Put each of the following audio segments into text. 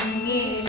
അങ്ങേലേ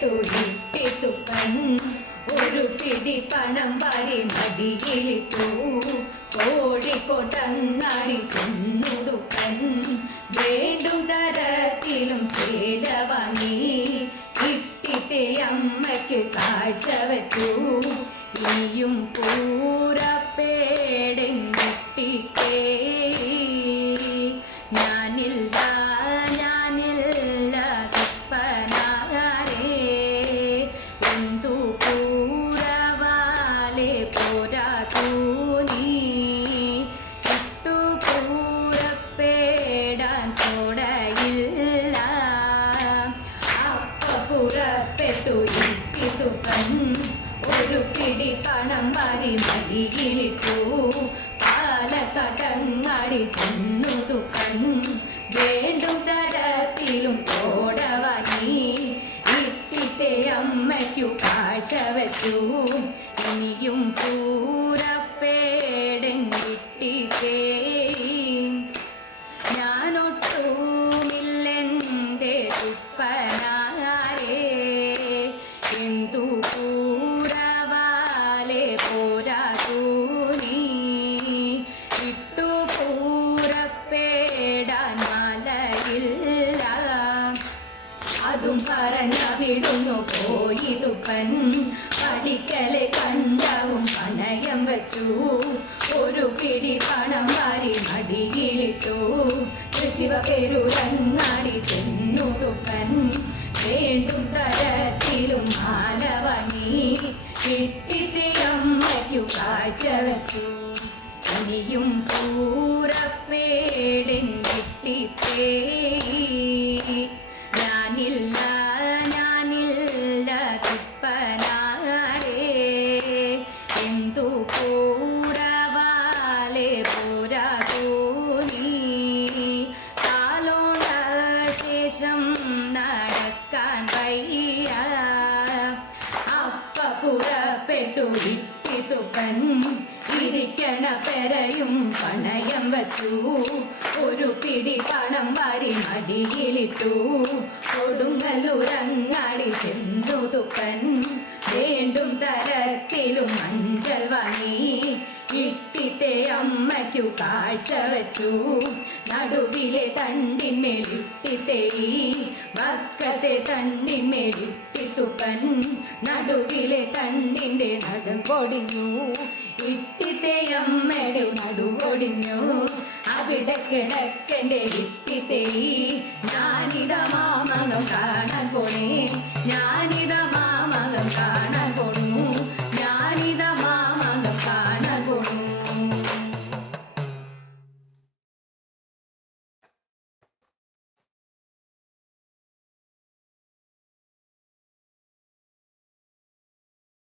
പുറപ്പെട്ടു ഇട്ടിത്തുപ്പൻ ഒരു പിടി പണം വരെ മടിയിലിട്ടു കോഴിക്കോട്ടങ്ങാടി ചെന്നു തുപ്പൻ വേണ്ടും തരത്തിലും ചേല വാങ്ങി ഇട്ടിത്തെ അമ്മയ്ക്ക് കാഴ്ച വച്ചു. ഇയും പൂരപ്പേടെങ്കിട്ടിക്കേ പിടി പണം വാരി മടിയിലിട്ടു പാലക്കടങ്ങാടി ചെന്നു വേണ്ടും തരത്തിലും കോടവാങ്ങി ഇട്ടിത്തെ അമ്മയ്ക്കു കാഴ്ച വച്ചു. ഇനിയും പൂരപ്പേടെങ്കിട്ടിക്കേ ഞാനൊട്ടുമില്ലെന്റെ തുപ്പനാരേ. എന്തു കൂറവാലെ അതും പറഞ്ഞ വിടുന്നു പോയി തുപ്പൻ പഠിക്കലെ കണ്ടവും പണയം വച്ചു. ഒരു പിടി പണം വാരി മടിയിലിട്ടു ശിവ പേരുരങ്ങാടി ചെന്നു തുപ്പൻ വേണ്ടും തരത്തിലും മാല വാങ്ങി കിട്ടിത്തെ അമ്മയ്ക്കു കാഴ്ച വച്ചു. ഇനിയും പൂരപ്പേടെങ്കിട്ടിത്തേ ഞാനില്ല പുറപ്പെട്ടു തുപ്പൻ ഇരിക്കണ പെരയും പണയം വച്ചു. ഒരു പിടി പണം വാരി മടിയിലിട്ടു. കൊടുങ്ങലുറങ്ങാടി ചെന്നു തുപ്പൻ. വീണ്ടും തരത്തിലും മഞ്ചൽ വാങ്ങി. ഇട്ടിത്തെ അമ്മയ്ക്കു കാഴ്ച വച്ചു. നടുവിലെ തണ്ടിന്മേലിട്ടിത്തേരി വക്കത്തെ തണ്ടിന്മേലിട്ടിത്തുപ്പൻ നടുവിലെ തണ്ടിന്റെ നടൻ പൊടിഞ്ഞു. ഇട്ടിത്തെ അമ്മയുടെ നടുവൊടിഞ്ഞു. അവിടെ കിടക്കന്റെ ഇട്ടിത്തേരി